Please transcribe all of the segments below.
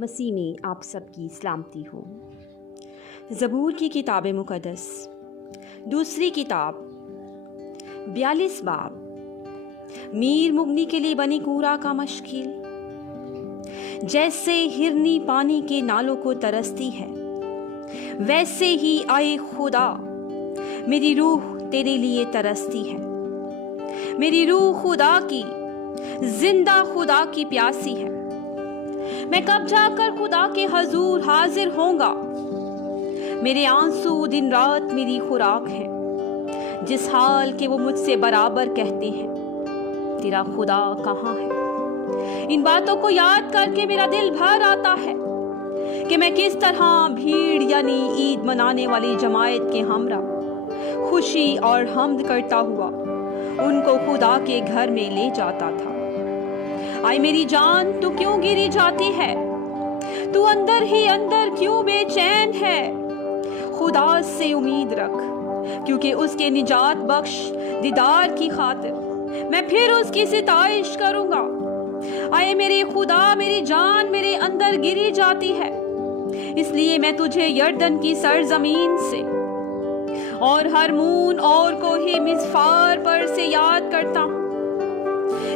मसीह में आप सबकी सलामती हो। ज़बूर की किताब मुक़द्दस दूसरी किताब 42 बाब। मीर मुगनी के लिए बनी कूरा का मश्किल। जैसे हिरनी पानी के नालों को तरसती है, वैसे ही आए खुदा मेरी रूह तेरे लिए तरसती है। मेरी रूह खुदा की, जिंदा खुदा की प्यासी है। मैं कब जाकर खुदा के हजूर हाजिर होऊंगा। मेरे आंसू दिन रात मेरी खुराक है। जिस हाल के वो मुझसे बराबर कहते हैं, तेरा खुदा कहाँ है। इन बातों को याद करके मेरा दिल भर आता है कि मैं किस तरह भीड़ यानी ईद मनाने वाली जमायत के हमरा खुशी और हम्द करता हुआ उनको खुदा के घर में ले जाता था। आए मेरी जान, तू क्यों गिरी जाती है? तू अंदर ही अंदर क्यों बेचैन है? खुदा से उम्मीद रख, क्योंकि उसके निजात बख्श दीदार की खातिर मैं फिर उसकी सिताइश करूंगा। आए मेरे खुदा, मेरी जान मेरे अंदर गिरी जाती है, इसलिए मैं तुझे यर्दन की सरजमीन से और हरमून और कोहे मिज़फार पर से याद करता हूँ।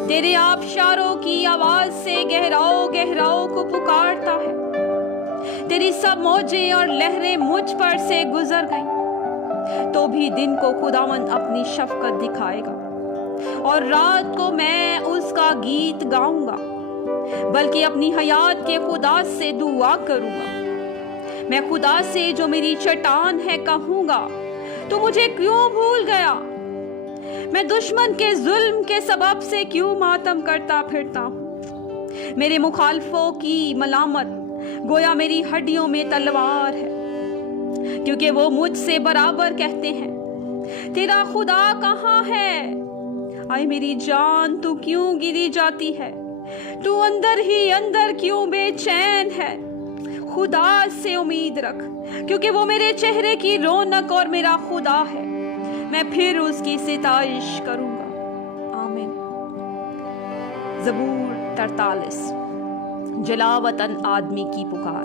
तेरे आबशारों की आवाज से गहराओं गहराओं को पुकारता है। तेरी सब मौजें और लहरें मुझ पर से गुजर गईं, तो भी दिन को खुदावंद अपनी शफकत दिखाएगा और रात को मैं उसका गीत गाऊंगा, बल्कि अपनी हयात के खुदा से दुआ करूंगा। मैं खुदा से जो मेरी चट्टान है कहूंगा, तू मुझे क्यों भूल गया? मैं दुश्मन के जुल्म के सबब से क्यों मातम करता फिरता हूँ? मेरे मुखालफों की मलामत गोया मेरी हड्डियों में तलवार है, क्योंकि वो मुझसे बराबर कहते हैं, तेरा खुदा कहाँ है? आए मेरी जान, तू क्यों गिरी जाती है? तू अंदर ही अंदर क्यों बेचैन है? खुदा से उम्मीद रख, क्योंकि वो मेरे चेहरे की रौनक और मेरा खुदा है। मैं फिर उसकी सिताइश करूंगा। आमीन। ज़बूर 43। जलावतन आदमी की पुकार।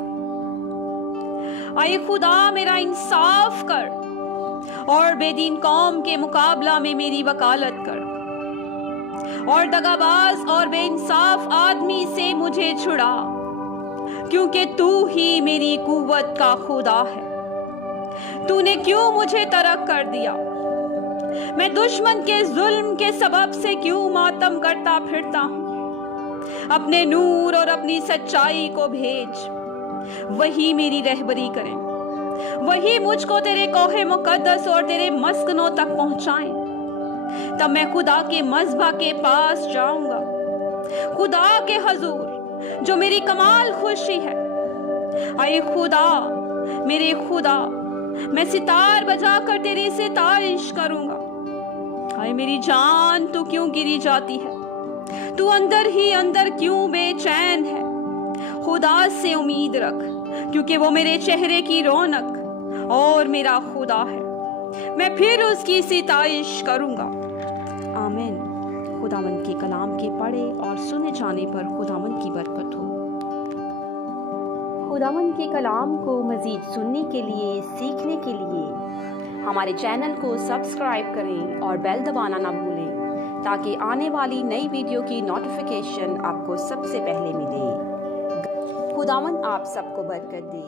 आए खुदा, मेरा इंसाफ कर और बेदीन कौम के मुकाबला में मेरी वकालत कर, और दगाबाज और बेइंसाफ आदमी से मुझे छुड़ा, क्योंकि तू ही मेरी कुव्वत का खुदा है। तूने क्यों मुझे तरक कर दिया? मैं दुश्मन के जुल्म के सबब से क्यों मातम करता फिरता हूँ? अपने नूर और अपनी सच्चाई को भेज, वही मेरी रहबरी करें। वही मुझको तेरे कोहे मुकद्दस और तेरे मस्कनों तक पहुंचाएं। तब मैं खुदा के मज़बा के पास जाऊंगा, खुदा के हजूर जो मेरी कमाल खुशी है। आए खुदा, मेरे खुदा, मैं सितार बजाकर तेरी सितारिश करूंगा। आए मेरी जान, तू क्यों गिरी जाती है? तू अंदर ही अंदर क्यों बेचैन है? खुदा से उम्मीद रख, क्योंकि वो मेरे चेहरे की रौनक और मेरा खुदा है। मैं फिर उसकी सिताइश करूंगा। आमीन। खुदावंद के कलाम के पढ़े और सुने जाने पर खुदावंद की बरकत हो। खुदावंद के कलाम को मज़ीद सुनने के लिए, सीखने के लिए हमारे चैनल को सब्सक्राइब करें और बेल दबाना ना भूलें, ताकि आने वाली नई वीडियो की नोटिफिकेशन आपको सबसे पहले मिले। खुदावंद आप सबको बरकत दे।